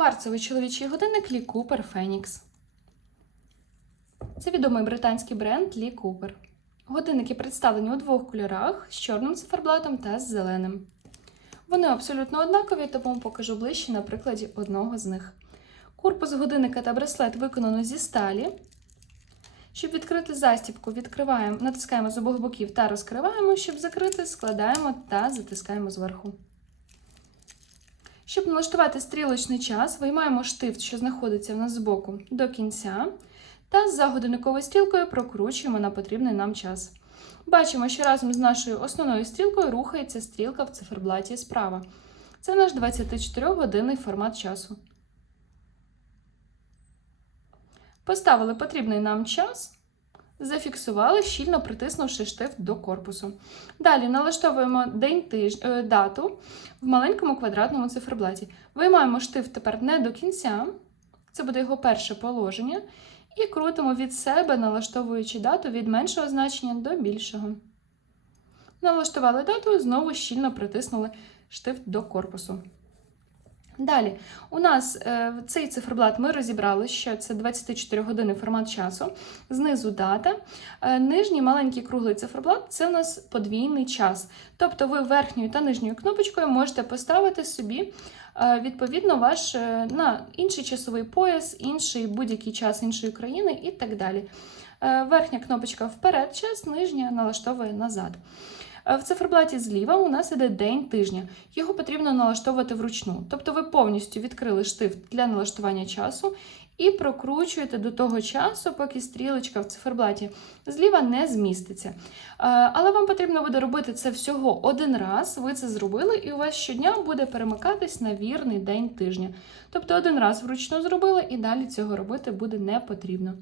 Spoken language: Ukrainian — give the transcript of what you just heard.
Кварцевий чоловічий годинник Лі Купер Фенікс. Це відомий британський бренд Лі Купер. Годинники представлені у двох кольорах з чорним циферблатом та з зеленим. Вони абсолютно однакові, тому покажу ближче на прикладі одного з них. Корпус годинника та браслет виконано зі сталі. Щоб відкрити застібку, відкриваємо, натискаємо з обох боків та розкриваємо. Щоб закрити, складаємо та затискаємо зверху. Щоб налаштувати стрілочний час, виймаємо штифт, що знаходиться в нас збоку, до кінця, та за годинниковою стрілкою прокручуємо на потрібний нам час. Бачимо, що разом з нашою основною стрілкою рухається стрілка в циферблаті справа. Це наш 24-годинний формат часу. Поставили потрібний нам час, зафіксували, щільно притиснувши штифт до корпусу. Далі налаштовуємо день тиж... е, дату в маленькому квадратному циферблаті. Виймаємо штифт тепер не до кінця, це буде його перше положення, і крутимо від себе, налаштовуючи дату від меншого значення до більшого. Налаштували дату, знову щільно притиснули штифт до корпусу. Далі, у нас е, цей циферблат ми розібрали, що це 24 години формат часу, знизу дата. Е, нижній маленький круглий циферблат це у нас подвійний час. Тобто ви верхньою та нижньою кнопочкою можете поставити собі е, відповідно ваш на інший часовий пояс, інший будь-який час іншої країни і так далі. Верхня кнопочка вперед час, нижня налаштовує назад. Е, В циферблаті зліва у нас іде день тижня. Його потрібно налаштовувати вручну. Тобто ви повністю відкрили штифт для налаштування часу і прокручуєте до того часу, поки стрілочка в циферблаті зліва не зміститься. Е, Але вам потрібно буде робити це всього один раз. Ви це зробили, і у вас щодня буде перемикатись на вірний день тижня. Тобто один раз вручну зробили, і далі цього робити буде не потрібно.